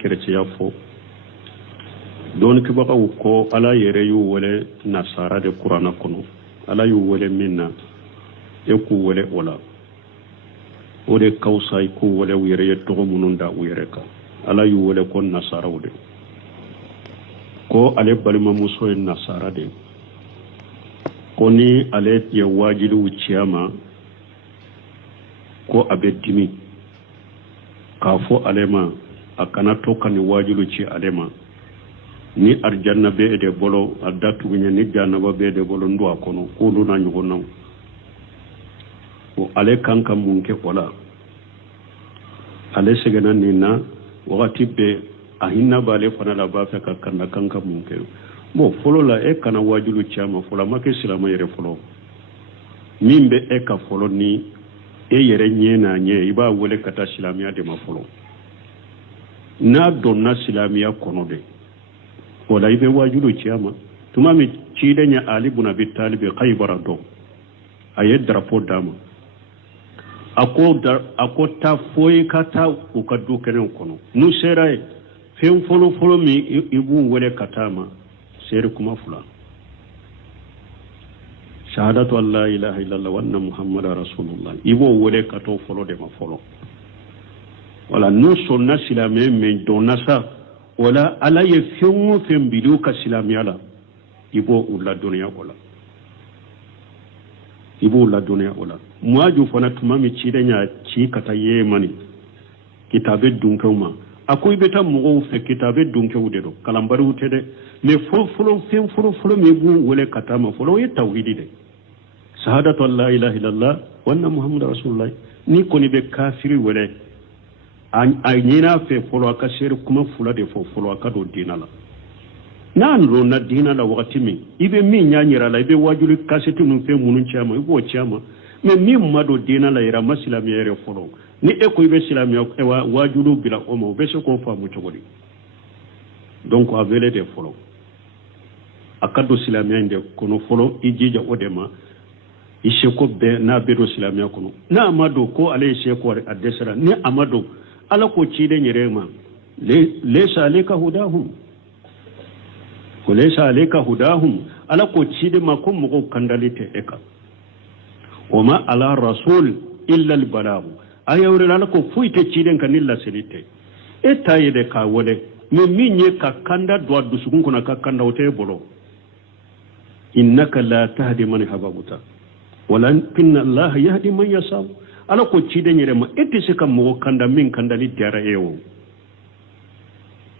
chrétien fo don ki baka ko ala yere yu wole nasara de qur'ana kono ala yu wole minna e ku wole wala o de kawsay ku wole yere ye to mununda yere ka ala yu wole ko nasara wode ko ale balima muso en nasara de ko ni ale ye wajilu ciyama ko abe dimi ka fo alema akana toka ni wajilu ci alema ni arjanna be de bolo adatu nya ni janaba be de bolo ndo akono ko do na nyugo naw o ale kanka munke wala ale segena ni na wakati be ahinna bale fana la ba fa kakanda kanka munke mo folo la e kana wajilu ci ama fola make silama yere folo mimbe e ka folo ni e yere nyena nye iba wole kata silamiya de ma folo na donna silamiya kono de wala ibe wajulo ciyama tuma mi cide nya ali ibn abi talib khaybara do aye drapeau dama ako ta foyi kata u kaddu kenen kono nu seraye fen folo mi ibu wole katama sere kuma fula shahadatu an la ilaha illallah wa anna muhammadar rasulullah ibo wole kato folo de ma folo wala no sonna silame men donna sa wala ala ye fiumu fembilu ka silami ala ibo ulla dunya wala ibo ulla dunya wala muaju fona tumami chidenya chi kata yemani kitabe dunkewma akoy beta mugo fe kitabe dunkewde do kalambaru tede me folo me bu wala katama folo ye tawhidi de shahadatu an la ilaha illallah wa anna muhammadar rasulullah ni koni be kafiri wala ay nyina fe folo aka sere kuma fula de fo folo aka do dinala nan ro na dinala wakati mi ibe mi nyanyira la ibe wajuli kaseti nu fe munun chama ibo chama me mi mado dinala ira masilami yere folo ni e ko ibe silami e wajulu bila omo be se ko fa mu chogodi donc avele de folo akado silami inde kono folo ijija odema ishe ko be na be do silami kono na amado ko ale she ko adesara ni amado ala ko cide nyerema laysa alayka hudahum ko laysa alayka hudahum ala ko cide makum mo kandalite eka wama ala rasul illa al balagh ayawre ala ko fuite cide kanilla selite e tayede ka wole me minye ka kanda do dusugun kuna ka kanda wote bolo innaka la tahdi man hababuta walakinna allah yahdi man yasha ala ko cide nyerema ete se kam mo kanda min kandali tiara ewo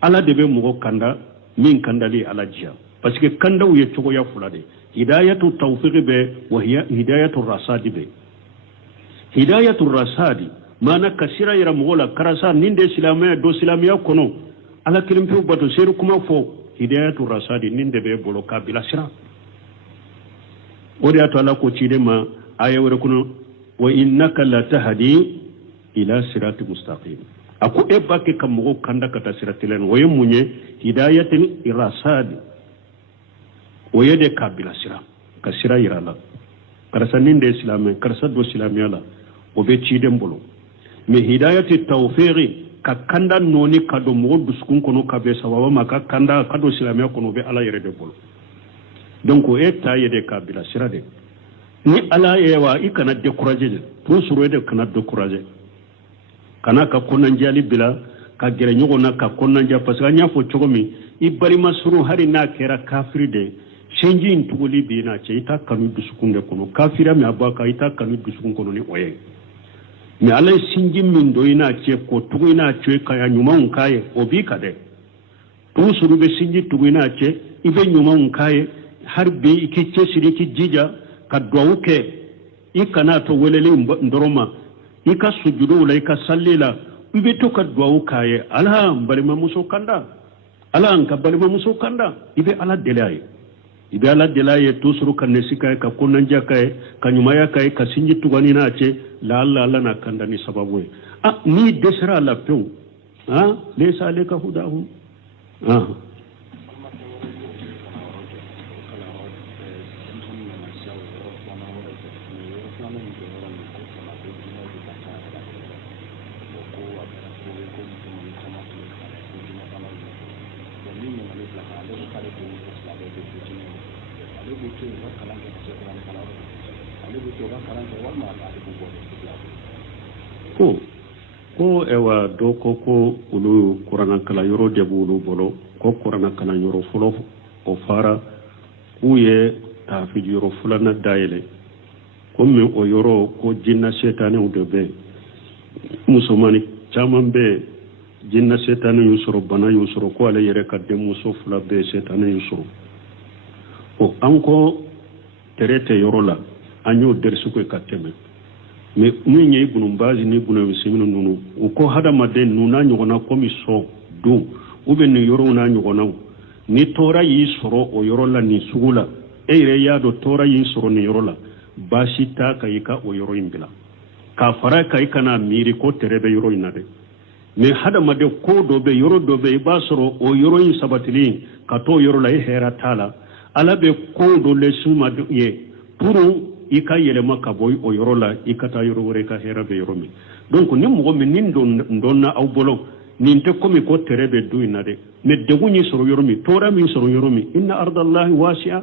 ala debe mo kanda min kandali ala jia parce que kanda uye togo ya fulade hidayatu tawfiq be wa hiya hidayatu rasadi be hidayatu rasadi mana kasira ira mo la karasa ninde silamiya do silamiya kono ala kilim pe bato seru kuma fo hidayatu rasadi ninde be bolo kabila sira odi ato ala ko cide ma ayawre kuno wa innaka la tahdi ila siratal mustaqim ako ebake kam mo kanda kata siratilen waye munye hidayatin irasad waye de kabila sira ka sira irala karasa ninde islam karasa do islamiyala obe ciden bolo me hidayati tawfiqi ka kanda noni kado mo duskun kono kabe sawawa maka kanda kado islamiya kono be ala yere de bolo donc o eta yede kabila sira de ni ala yewa ikana décourager pour suro de kana décourager kana ka konan jali bila ka gere nyugo na ka konan ja parce que nya fo chogomi ibari masuru hari na kera kafiri de shenji intugoli bi na che ita kanu dusukunde kono kafira mi abaka ita kanu dusukun kono ni oye mi ala sinji min do ina che ko tugu ina che ka ya nyuma unkaye obi kade pour suro be sinji tugu ina che ibe nyuma unkaye har be ikiche siriki jija ka duwuke ikana to welele ndoroma ika sujudu la ika sallila ibe to ka duwuka ye ala balima muso kanda ala anka balima muso kanda ibe ala delaye to suru kan nesika ka konanja kai kanyuma ya kai ka sinji tugani na ce la alla na kanda ni sababu ni desra la pew laysa alayka hudahum ko ewa do ko ulu kurana kala yoro de bulu bolo ko kurana kala yoro fulo o fara kuye ta fi yoro fulana dayele ko mi o yoro ko jinna setane o de be musomani chaman be jinna setane yusoro bana yusoro ko ale yere kadde muso fula be setane yusoro o anko terete yoro la anyo dersu ko kateme mais mun ye bunun bazi ni bunun siminu nunu o ko hada maden nuna nyogona komi so do ube ni yoro na nyogona ni tora yi soro o yoro la ni sugula eire ya do tora yi soro ni yoro la bashita kayika o yoro imbila ka fara kayika na miri ko terebe yoro inade mais hada made ko do be yoro do be ba soro o yoro in sabatili ka to yoro la hera tala ala be ko do le suma ye puru ika yelema ka boy o yoro la ikata yoro wore ka hera be yoro mi donc ni mo mi nin don na aw bolo nin te komi ko terebe du inade me deguni soro yoro mi tora mi soro yoro mi inna ardallahi wasi'a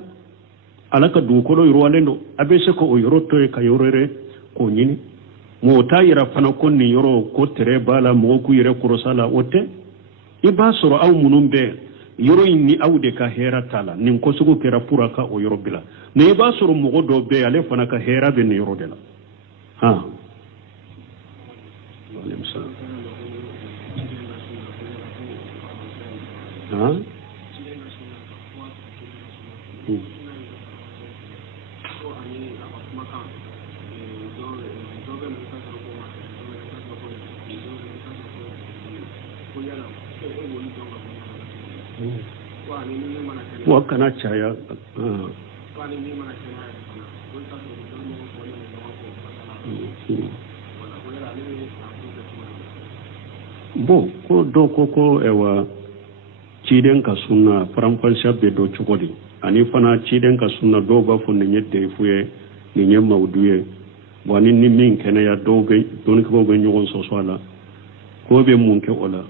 alaka du ko do yoro walendo abese ko o yoro to e ka yorore ko nyini mo tayira fana ko ni yoro ko tereba la mo ku yere ko sala ote iba soro aw munumbe yoro ni awde ka hera tala nin ko sugo kera pura ka o yoro bila ne ba soro mo do be ale fana ka hera be ni yoro de la ha alaykum salam ha wa kana chaya bo ko do ko ewa ciden ka sunna faranfalsha be do chugodi ani fana ciden ka sunna do ba fo ne nyedde fuye ni nyem mawduye wani ni min kene ya do be don ko be nyogon so swala ko be mun ke ola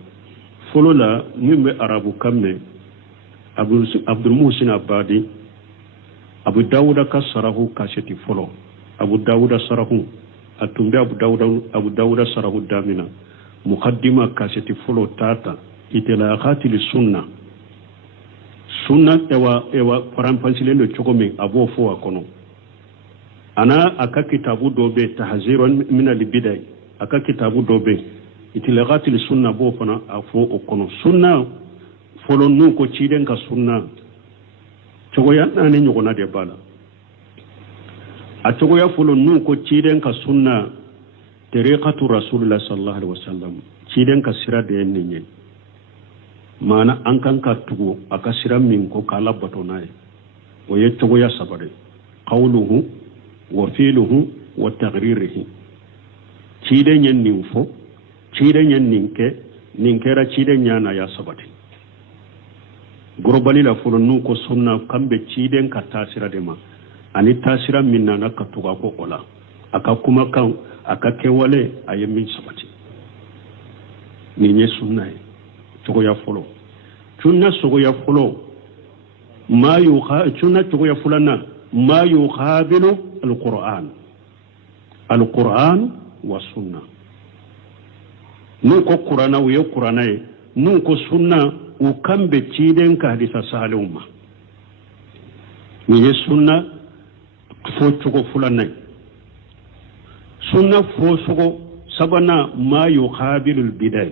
folo la min be arabu kamme abdul muhsin abadi abu dawuda ka sarahu kasheti folo abu dawuda sarahu atumbe abu dawuda sarahu damina muqaddima kasheti folo tata itela khatil sunna ewa parampansilendo le chokomi abo fo akono ana aka kitabu dobe tahzirun min al bidai aka kitabu dobe itela khatil sunna bo fana afo okono sunna folo nu ko ciden ka sunna chogoya nani nyogona de bala a chogoya folo nu ko ciden ka sunna tariqatu rasulullah sallallahu alaihi wasallam ciden ka sira de ninye mana an kan ka tugo aka sira min ko kala batona o ye chogoya sabare qawluhu wa fi'luhu wa taghririhi ciden yen ninfo ciden yen ninkera ciden nyana ya sabati gorobali la folo nu ko sunna kambe ciden ka tasira de ma ani tasira minna na ka tuga ko ola aka kuma kan aka kewale ayemin sabati ni nye sunna e tugo ya folo tunna sugo ya folo ma tunna tugo ya fulana ma yuqabilu alquran wa sunna nu ko qur'ana wa qur'ana e nu ko sunna o kambe ciden ka hadisa saluma ni sunna fo tugo fulana sunna fo sugo sabana ma yuqabilul bidai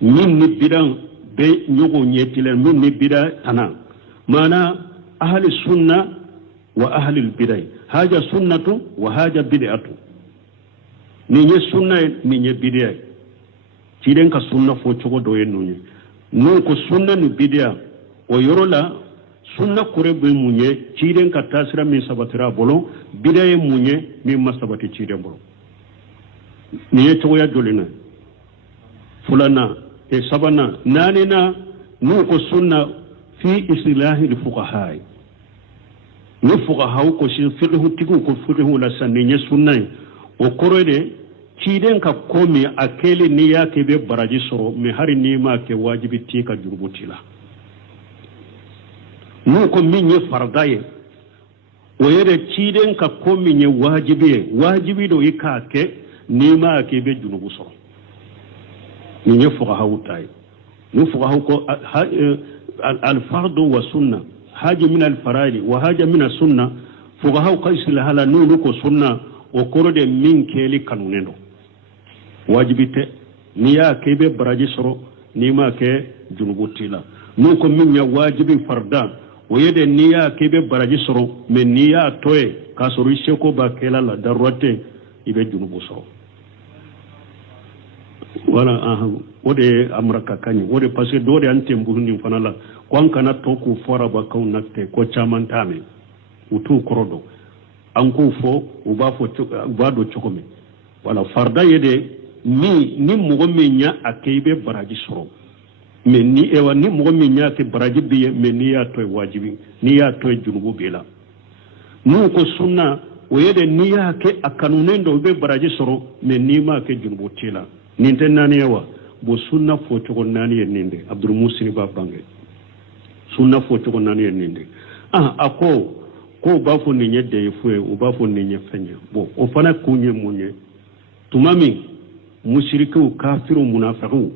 min ni bidan be nyugo nyetile min ni bida ana mana ahli sunna wa ahli al bidai haja sunnatu wa haja bid'atu ni sunna ni bidai ciden ka sunna fo cogo do yen nunye non ko sunna ni bidia o yorola sunna kure be munye ciden ka tasira min sabatira bolo bidaye munye min masabati ciden bolo ni ye cogo ya dolina fulana e sabana nanina non ko sunna fi islahi al fuqaha ni fuqaha ko shi fiqhu tiku ko fiqhu la sanne sunna o korede ciden ka komi akeli ni yake be baraji soro me hari ni ma ke wajibi tika jurubutila nu ko min ye farda ye o yere ciiden ka ko min ye wajibi ye wajibi do i ka ke ni ma ke be junubu sɔrɔ min ye fuqahaw ta ye nu fuqahaw ko الفرض والسنة حاجة من الفرائض وحاجة من السنة فقهاء قيس لها نولك سنة وكرد من كيلي قانونين واجبته نيا كيبه براجي سرو نيما كي جنوبوتي لا نوكو من واجب فردا ويد نيا كيبه براجي سرو من نيا توي كاسرو يشكو باكيلا لا دروته يبه جنوبو سرو wala wode amraka kanyi wode parce que dole an temburu ni fanala kwan kana to ku fora ba kaw nakte ko chaman tame utu korodo an ko fo uba do chokome wala farda yede ni mugo menya akeibe baraji soro me ni ewa ni mugo menya ke baraji biye me ni ya to wajibi ni ya to junubu bela nu ko sunna o yede ni ya ke akanunendo be baraji soro me ni ma ke junubu tela ninte nani yawa bo sunna fo cogo nani yen ninde abdul musini ba bange sunna fo cogo nani yen ninde ako ko ba fo ni nyedde fue o ba fo ni nyefenya bo o fana kunye munye tumami mushriku kafiru munafiqu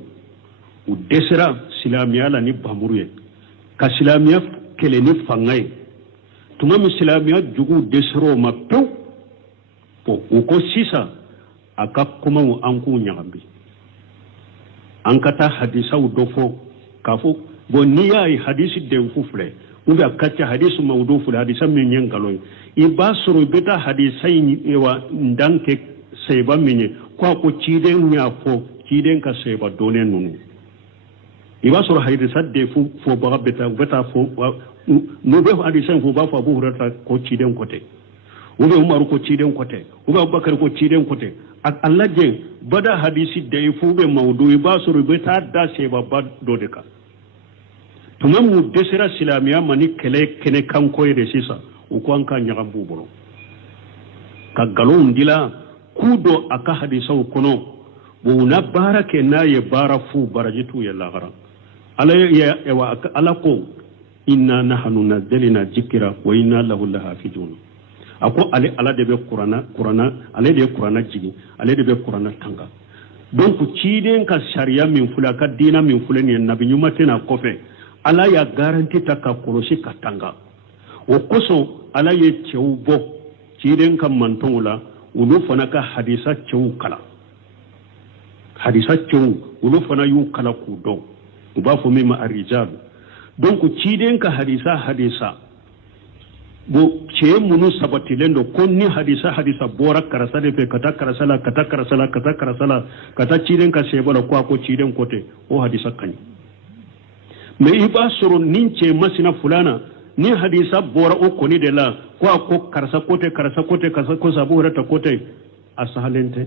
u desera silamiya la ni bamuruye ka silamiya kele ni fangay tumami silamiya jugu desero ma pew po o ko sisa aka kuma an ku nyagambi an kata hadisa udofo kafo bo niya ai hadisi de fufle ube akata hadisi mawdufu hadisa min yengalo ibasuru beta hadisa wa ndanke seba minye ko ciden nyafo ciden ka seba done nunu ibasuru hadisa de fo ba beta fo no be hadisa fo ba fo bu rata ko ciden kote ube umaru ko ciden kote ube abubakar ko ciden kote Allah je bada hadisi da ya fube maudu'i ba su rubuta da ce babba dodeka tuma mu desira silamiya mani kene kan koyi da sisa uku an kan yaran buburo ka galon dila kudo aka hadisa kono bu na barake na ye bara fu barajitu ya lagara ala ko inna nahnu nazzalna dhikra wa inna lahu lahafizun ako ala de be qur'ana ale de qur'ana jigi ale de be qur'ana tanga donc ciiden ka sharia min fula ka dina min fula ni nabi nyuma tena kofe ala ya garanti ta ka koroshi ka tanga o koso ala ye cew bo ciiden ka mantonula ulu fana ka hadisa cew kala hadisa cew ulu fana yu kala ku do uba fo mima arijal donc ciiden ka hadisa bo ce munu sabatilendo konni hadisa bora karasale pe kata karasala kata ciren ka sebala ko ciren kote o hadisa kany me iba soro nince masina fulana ni hadisa bora o koni de la ko karasa kote ko sabura ta kote asahalente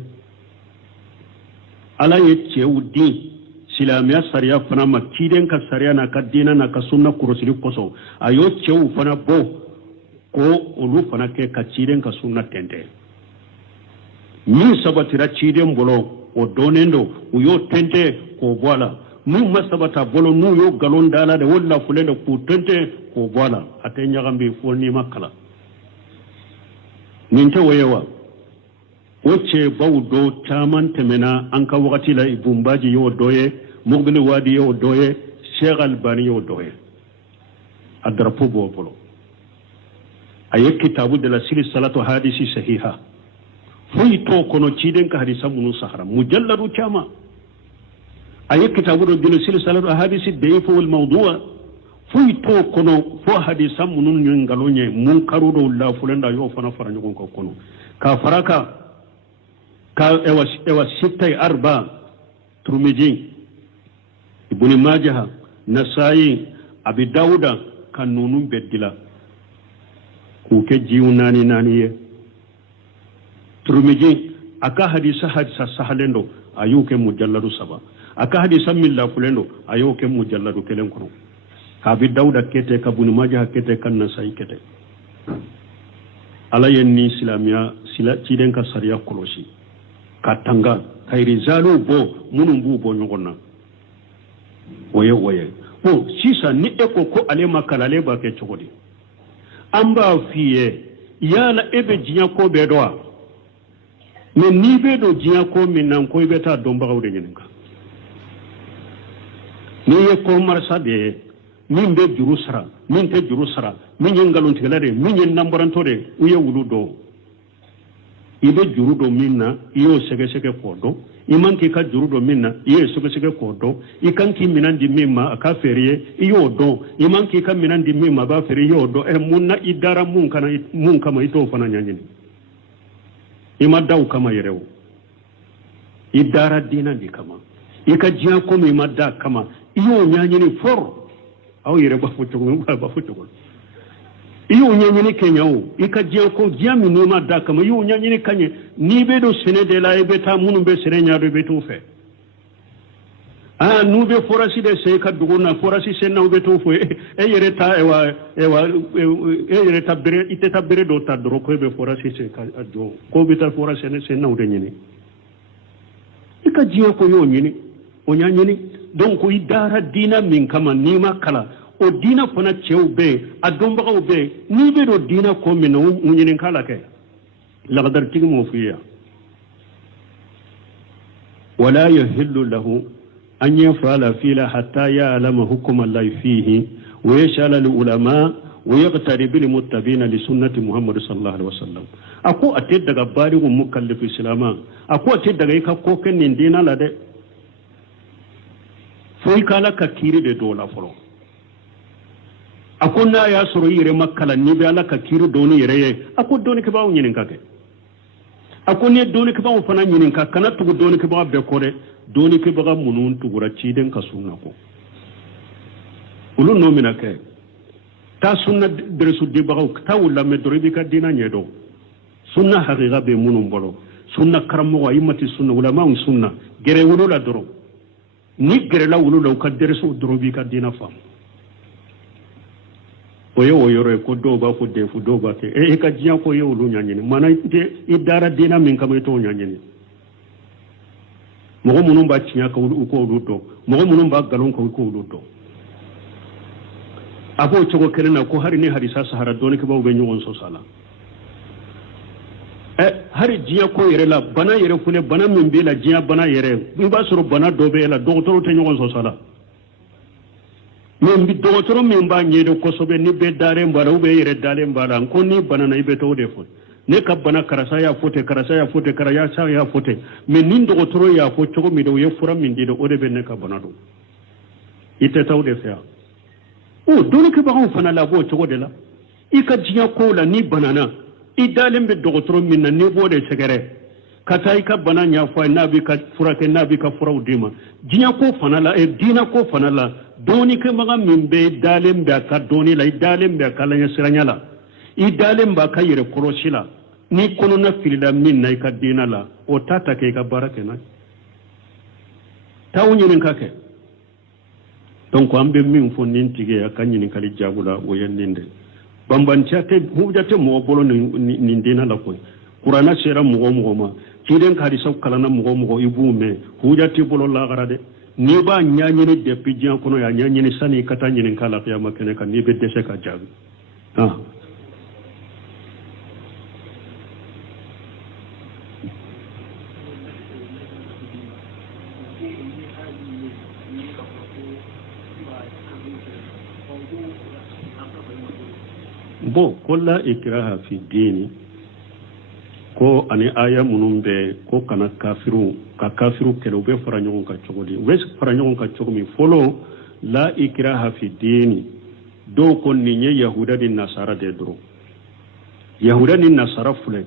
ala ye ceudi silamiya sariya fana ma ciren ka sariya na ka dina na ka sunna kurosili koso ayo cewu fana bo ko olu fana ke ka ciiden ka sunna tente min sabatira ciiden bolo o donendo o yo tente ko bola min masabata bolo nu yo galon dala de walla fulende ko tente ko bola ate nyagambe fo ni makala min te wayewa oce bawdo taman temena an ka wakati la ibumbaji yo doye mugbini wadi yo doye Sheikh Albani yo doye adrapo bolo aye kitabu de la silsilatu hadisi sahiha fuyi to kono ciden ka hadisa munu sahara mujalladu chama aye kitabu de la silsilatu hadisi dayfu wal mawdu'a fuyi to kono fo hadisa munu ngalonye mun karudo la fulenda yo fana faranyo ko kono ka faraka ka ewa sittai arba turmiji ibn majah nasai abi dauda kanunun beddila kuke jiwu nani ye turmiji aka hadisa sahalendo ayuke mujalladu saba aka hadisa milla fulendo ayuke mujalladu kelen kono abi dauda kete ka ibn majah kete kan nasai kete ala yenni islamiya sila ciden ka sariya kolosi katanga kayri zalu bo munum bu bo nyogonna oye bon sisan ni e ko ale ma kala ale b'a kɛ cogo di an b'a f'i ye yala e bɛ diɲɛ ko bɛɛ dɔn wa mais n'i bɛ don diɲɛ ko min na ko i bɛ taa dɔnbagaw de ɲininka n'i ye kɔmarisa de ye min bɛ juru sara min tɛ juru sara min ye nkalontigɛla de ye min ye nanbarantɔ de ye u ye wulu dɔn i bɛ juru dɔn min na i y'o sɛgɛsɛgɛ k'o dɔn i man k'i ka juru dɔn min na i y'o sɛgɛsɛgɛ k'o dɔn i kan k'i minɛn di min ma a ka feere ye i y'o dɔn i man k'i ka minɛn di min ma a b'a feere i y'o dɔn mun na i dara mun kama i t'o fana ɲɛɲini i ma da o kama yɛrɛ o i dara diinɛ de kama i ka diɲɛ ko min ma da kama i y'o ɲɛɲini fɔlɔ aw yɛrɛ b'a fɔ cogo min b'a fɔ cogo i y'o ɲɛɲini kɛ ɲɛ o i ka diɲɛ ko diɲɛ min n'i ma da kama i y'o ɲɛɲini ka ɲɛ n'i bɛ don sɛnɛ de la i bɛ taa minnu bɛ sɛnɛ ɲɛdɔn i bɛ t'o fɛ n'u bɛ forasi de sen ka dugu na forasi sen na u bɛ t'o fɔ e yɛrɛ ta e yɛrɛ ta bere i tɛ taa bere dɔw ta dɔrɔn ko e bɛ forasi sen ka jɔ ko bɛ taa forasi sen na o de ɲini i ka diɲɛ ko y'o ɲini o ɲa ɲini donc i dara diinɛ min kama n'i ma kalan o diinɛ fana cɛw bɛ yen a dɔnbagaw bɛ yen n'i bɛ don diinɛ ko min na o ɲininka la kɛ lagadaritigi m'o f'i ye wala yahillu lahu an yaf'ala fiiha hatta ya'lama hukma allahi fihi wa yash'ala lil ulama wa yaqtaribu lil muttabi'ina li sunnati muhammad sallallahu alaihi wasallam ako ate daga barigu mukallif islama ako ate daga ka ko ken nin diina la de foi kala ka kiri de do la folo ako na ya soro yire makala ni be ala ka kiri do ni yire ye ako do ni ke bawo nyinin ka ke ako ne do ni ke bawo fana nyinin ka kana tugu do ni ke bawo be ko de do ni ke bawo munun tugura ci den ka sunna ko ulu no mina ke ta sunna dresu de bawo ta wala me doribi ka dina nyedo sunna haqiqa be munun bolo sunna karamo wa imati sunna ulama sunna gere wulu la doro ni gere la wulu la ka dresu dorobi ka dina fam o yoro ko do ba ko de fu do ba ke e ka jiya ko ye wulu nyanyini mana i dara dina min kama to nyanyini mo munun ba cinya ka wulu ko wulu do mo munun ba galon ko wulu do abo chogo kelena ko hari ni hadisa sahara do ne ke bawo be nyon so sala hari jiya ko yere la bana yere fune bana min be la jiya bana yere mi ba soro bana do be la docteur te nyon so sala min bi docteur min ba nyedo ko sobe ni be dare mbara ube yere dale mbara ko ni bana na ibe to de fo ne ka bana karasa ya fote karaya sa ya fote min nin docteur ya fo chogo mi do ye fura min di do ode be ne ka bana do ite taw de fa o do ne ke ba on fana la bo chogo de la i ka jiya ko la ni banana i dalen be docteur min na ni bo de segere kata i ka bana nya fo na bi ka fura ke na bi ka fura udima jiya ko fana la e dina ko fana la doni ke maga min be dalen be ka doni la i dalen be ka la nya siranya la i dalen ba ka yire korosi la ni kono na filida min na i ka dina la o tata ke ka barake na tawu nyin ka ke donc ambe min fo nin tige aka nyin kali jagula o yenninde bambantiate hujate mo bolo ni dina la ko qur'ana sera mo ma kiden ka hadisa kala na mo ibume hujate bolo la garade ni ba nyanyini de pijan kono ya nyanyini sani kata nyinin kala ya makene kan ni be dese ka jabi bo kolla ikraha fi dini ko ani aya munun be ko kana kafiru kelo be fara nyon ka chogodi wes fara nyon ka chogomi folo la ikraha fi dini do ko ni nye yahuda din nasara de dro yahuda din nasara fule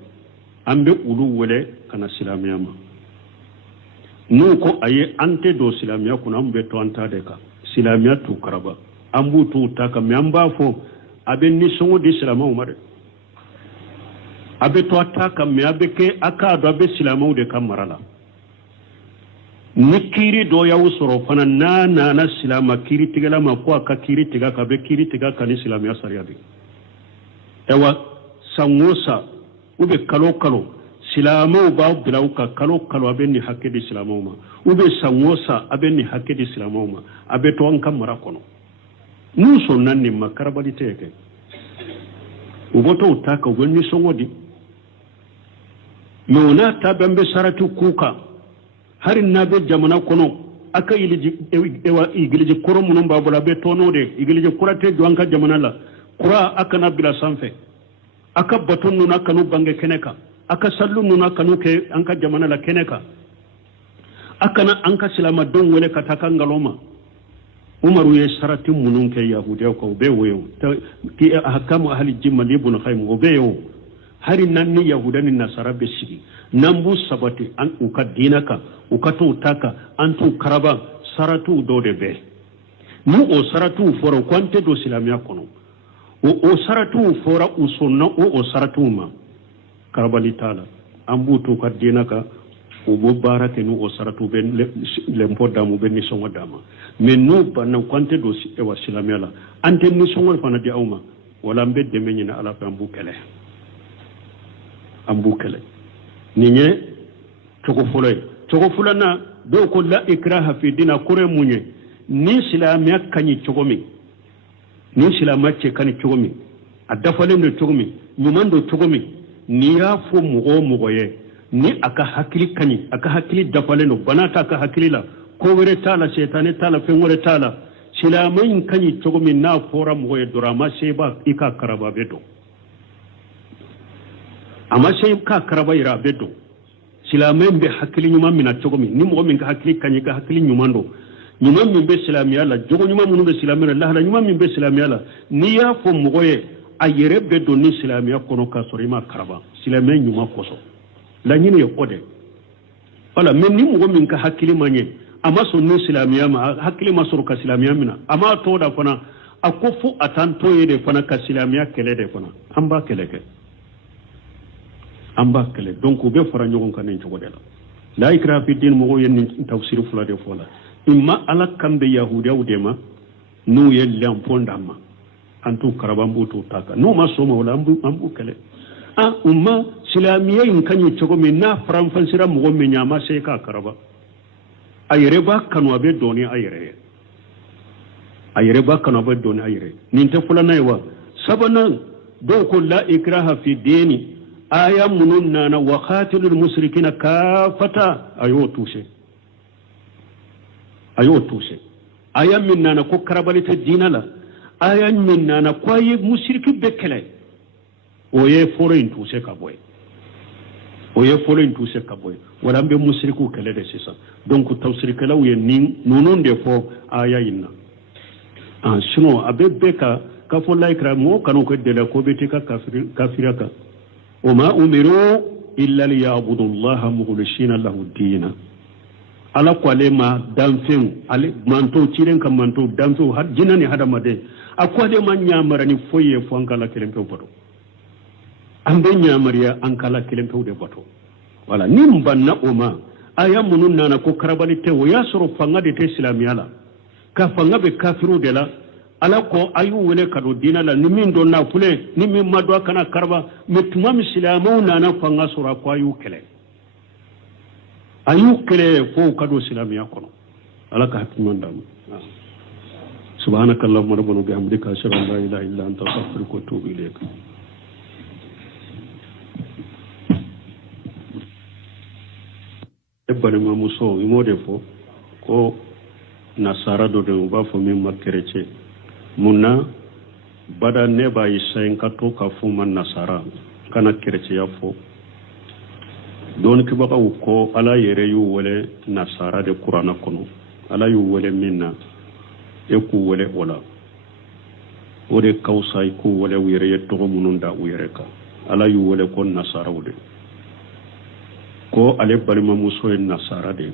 ambe ulu wele kana silamiya ma nu ko aye ante do silamiya kuna ambe to anta de ka silamiya tu karaba ambu tu taka me amba fo abe ni songo di silama umare abe to ataka me abe ke aka do abe silama de kamarala nikiri do ya usoro fana na silama kiri tigala ma ko aka kiri tiga ka be kiri tiga kan silama ya sariya bi ewa sangosa ube kalo silama ba bilaw ka kalo abe ni hakke di silama ma ube sangosa abe ni hakke di silama ma abe to an kamara kono nu so nan ni makarabali teke uboto utaka wenni songodi yona tabambe saratu kuka harin nabe jamana kono aka iliji ewa igiliji koro munun babula be tono de igiliji kurate juanka jamana la kura aka nabila sanfe aka baton nuna kanu bange keneka aka sallu nuna kanu ke anka jamana la keneka aka na anka silama don wele kataka ngaloma umaru ye sarati munun ke yahudiya ko be weyo ki ahkamu ahli jimma ibn khaym o be yo hari nan ni yahudani nasara be sigi nambu sabati an uka dinaka uka to taka antu karaba saratu do de be mu o saratu foro kwante do silamiya kono o saratu fora usonna o saratu ma karabali tala ambu to ka dinaka o bo barake nu o saratu be lempo damu be ni songo dama mais no banna kwante do e wa silamiya la ante ni songo fana di awma wala mbe de menyina ala fa ambu kele ninye toko fulo na do ko la ikraha fi dina kure munye ni silamiya kanyi chogomi ni silama ce kani chogomi adafale no chogomi nyumando chogomi ni ya fo mugo ye ni aka hakili dafale no banata aka hakili la ko were tala shetane tala fen wore tala silamai kanyi chogomi na fora mugo ye dorama seba ika karaba bedo amma sai ka karaba ira bedo silamai be hakili nyuma mina chogomi ni mugo min ka hakili kanyi ka hakili nyumando nyuma min be silamiya la jogo nyuma mun be silamiya la nyuma min be silamiya la ni ya fo mugo ye ayere bedo ni silamiya kono ka sorima karaba silamai nyuma koso la nyine yo kode wala men ni mugo min ka hakili manye amma so ni silamiya ma hakili masuru ka silamiya mina amma to da fana akofu atanto yede fana ka silamiya kele de fana amba kele donc be fara nyogon kan en jogo de la ikra fi din mugo yen tafsir fula de fola imma ala kambe yahudiya udema nu yelle am pondama antu karabambu to taka no ma so ma wala ambu kele umma silamiya in kanyo jogo me na faran fansira mugo me nyama sai ka karaba ayere ba kanu abe doni ayere ba kanu abe doni ayere nin ta fulana yawa sabana do ko la ikraha fi dini aya munun nana wa qatilul mushrikina kafata ayo tuse aya min nana ko karabali ta dinala aya min nana ko yi mushriki bekele oye foreign tuse ka boy wala be musriku kele de sisa donc tawsir kala wi ni nonon de fo aya inna sino abe beka ka fo laikra mo kanu ko de la ko beti ka kafiraka wama umiru illa liyabudu allaha mukhlishina lahu dina ala ko alema damfen ale manto ciren kam manto damfen had jinani hadama de akwade man nyamarani foye fo ankala kelempe boto ambe nyamariya ankala kelempe de boto wala nimba na oma aya munun nana ko karabali te wo yasoro fanga de te islamiyala ka fanga be kafiru de la ala ko ayu wele kado dina la nimin do na kule nimi madwa kana karba metuma mislamu nana fanga sura ko ayu kele fo kado islamiya kono ala ka hatmanda subhanakallahumma rabbana bihamdika ashhadu an la ilaha illa anta astaghfiruka wa atubu ilayk ebbani ma muso imode fo ko nasara do de ba fo min makerece munna bada ne ba yisayin ka to ka fu man nasara kana kerece ya fo don ki baka ko ala yere yu wole nasara de qur'ana kono ala yu wole minna e ku wole wala o de kawsay ku wole wire yetto munun da wire ka ala yu wole kon nasara wode ko ale balima muso en nasara de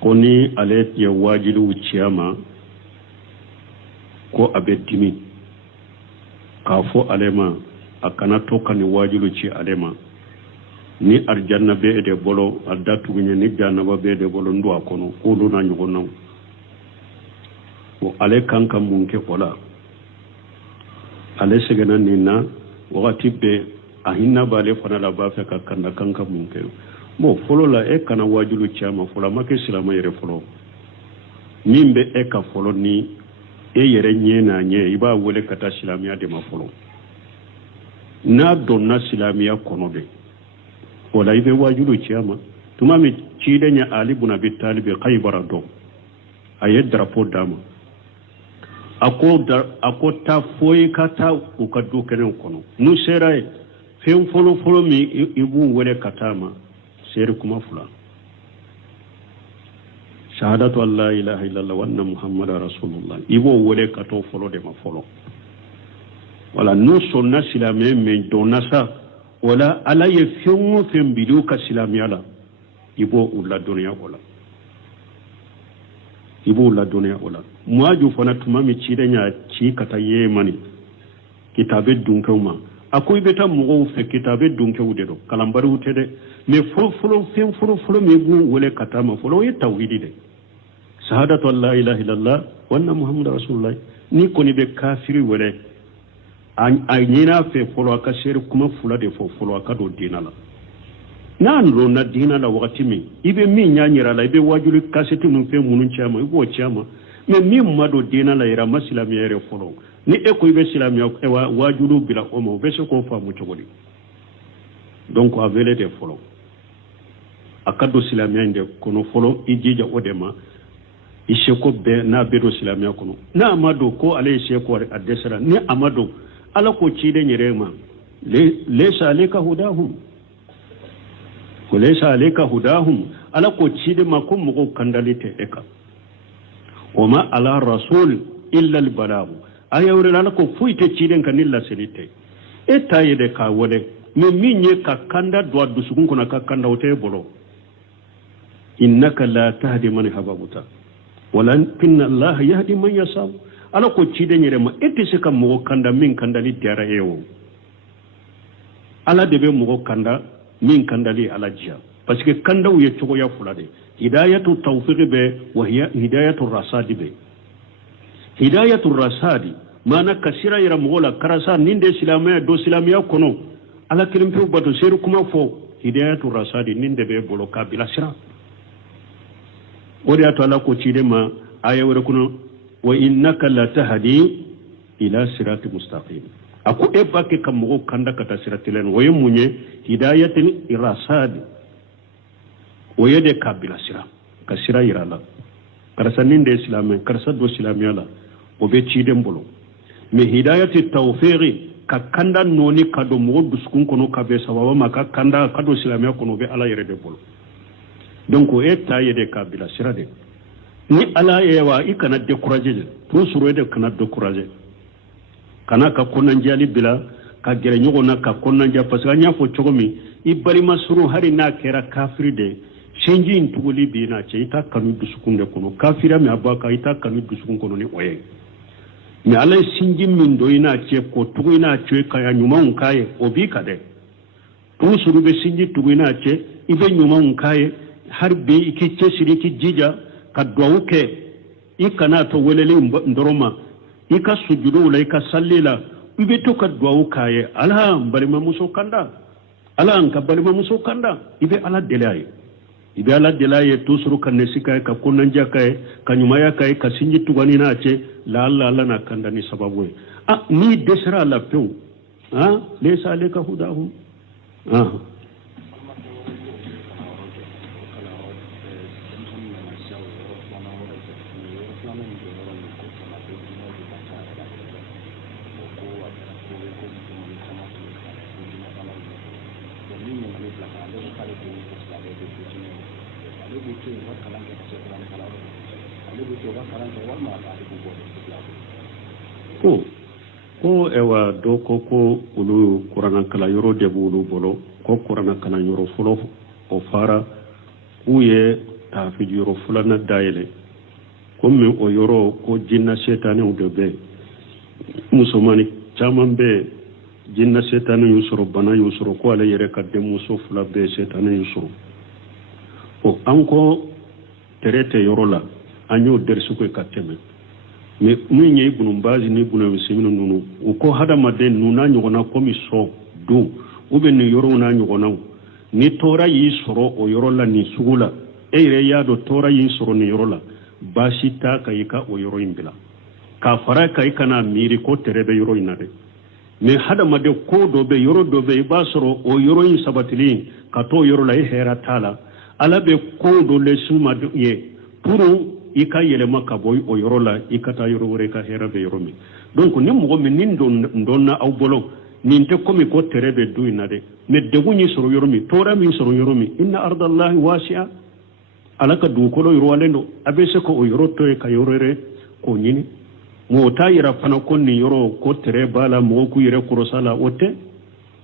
ko ni ale ye wajilu ciyama ko abe dimi ka fo alema akana to kan wajilu ci alema ni arjanna be de bolo adatu nya ni janaba be de bolo ndo akono ko do na nyugo naw o ale kanka munke ola ale segana nina wakati be ahinna bale fana la ba fe ka kanda kanka munke mo folo la e kana wajulu chama fola make silama yere folo mimbe e ka folo ni yere nyena nye iba wole kata silamiya de ma folo na donna silamiya kono de wala ibe wajulu ciyama tuma mi cide nya ali ibn abi talib khaybara do aye drapeau dama ako ta foyi kata u ka du kenen kono nu sera fen folo mi ibu wole katama sere kuma fula shahadatu an la ilaha illallah wa anna muhammadar rasulullah ibo wole kato folo de ma folo wala nu sonna silame men donasa wala ala ye fenwo fen bidu ka silamiyala ibo ulla dunya wala ibo ulla dunya wala muaju fana tuma mi cide nya ci kata yemani kitabe dunkewma akoy beta mugo fe kitabe dunkewu de do kalambaru tede me folo me bu wole kata ma folo ye tawhidi de shahadatu an la ilaha illallah wa anna muhammadar rasulullah ni koni be kafiri wole anyina fe folo aka sere kuma fula de folo aka do dinala nan ro na dinala wakati mi ibe mi nyanyira la ibe wajulu kaseti mun fe munun chama ibo chama me mi mado dinala ira masilami yere folo ni eko ibe silami e wajulu bila omo be se ko fa mu chogodi donc avele de folo akado silami inde kono folo ijija odema isheko be na bedo silami kono na amado ko ale isheko adesara ni amado ala ko cide nyerema laysa alayka hudahum ko laysa alayka hudahum ala ko cide makum mo kandalite eka wama ala rasul illa al balagh ayawre ala ko fuite cide kanilla selite etayede ka wole mi minye ka kanda do dusugun kona ka kanda wote bolo innaka la tahdi man hababuta walakin allah yahdi man yasha ala ko cide nyere ma etese kam mo kanda min kandali tiara ewo ala debe mo kanda min kandali ala jia parce que kanda uye chogo ya fulade hidayatu tawfiq be wa hiya hidayatu rasadi be hidayatu rasadi mana kasira ira mola karasa ninde silamaya do silamiya kono ala kilimpe bato seru kuma fo hidayatu rasadi ninde be bolo kabila sira odi ato ala ko cide ma ayawre kuno wa innaka la tahdi ila siratal mustaqim aku ebake kam mo kanda kata siratilen waye munye hidayatin irasad waye de kabila sira kasira irala karasa ninde islam karasa do islamiyala obe cide mbolo me hidayati tawfiqi ka kanda noni kado mo duskun kono kabe sawawa maka kanda kado islamiyya kono be ala yere de bolo donc o eta yede kabila sira de ni ala yewa ikana décourager to suro de kana décourager kana ka konan jali bila ka gere nyogo na ka konan ja parce que nya fo chogomi ibari masuru hari na kera kafiri de shenji ntuguli bi na che ita kanu dusukun de kono kafira me abaka ita kanu dusukun kono ni oye mi ala sinji min do ina che ko tugu ina che kaya nyuma unkaye obi kade to suru be sinji tugu ina che ibe nyuma unkaye har be ikiche shiriki jija ka dwauke ikana to welele ndoroma ika sujudu la ika sallila ibe to ka dwaukaye ala balima muso kanda ala anka balima muso kanda ibe ala delaye ibe ala delaye to suru kanesika ka kunanja kai ka nyuma ya kai ka sinji tugani na che la alla na kanda ni sababu ni desra la pew laysa alayka hudahum ko ewa do ko ulu kurana kala yoro de bulu bolo ko kurana kala yoro fulo o fara uye ta fi yoro fulana daile ko me o yoro ko jinna setane o de be musomani chaman be jinna setane yusoro bana yusoro ko ala yere kadde muso fula be setane yusoro o anko terete yoro la anyo dersu ko kateme mais muy ñey bunum base ni bunum simino nunu ko hada maden nuna ñogona komi so do ube ni yoro na ñogona ni tora yi soro o yoro la ni sugula e re ya do tora yi soro ni yoro la basita kayika o yoro imbila ka fara kai kana miri ko terebe yoro ina de mais hadamade ko do be yoro do be ba soro o yoro yin sabatili ka to yoro la hera tala ala be ko do le suma ye puru ika yele maka boy o yoro la ikata yoro wore ka hera be yoro mi donc ni mo mi nin don na aw bolo nin te komi ko terebe du ina de me degunyi soro yoro mi tora min soro yoro mi inna ardallahi wasi'a alaka du ko do yoro walendo abese ko o yoro to e ka yorere ko nyini mo ta yira fana ko ni yoro ko tere bala mo ku yire kurosala ote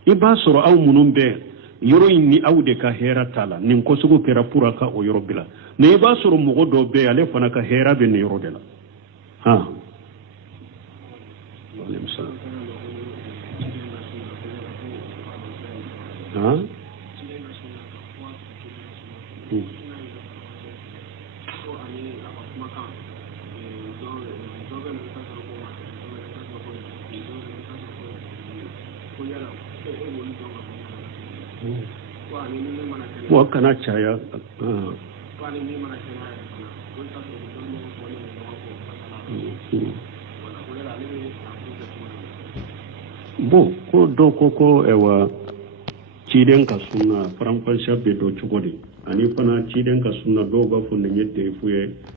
iba soro aw munum be yoro ni awde ka hera tala nin ko sugo kera pura ka o yoro bila ne iba soro mo do be ale fana ka hera be ni yoro de la ha alaykum salam ha wa kana caya bo ko do ko ewa ciden ka sunna faranfan shabbe do cugodi ani fana ciden ka sunna do ba fu ne yedde fuye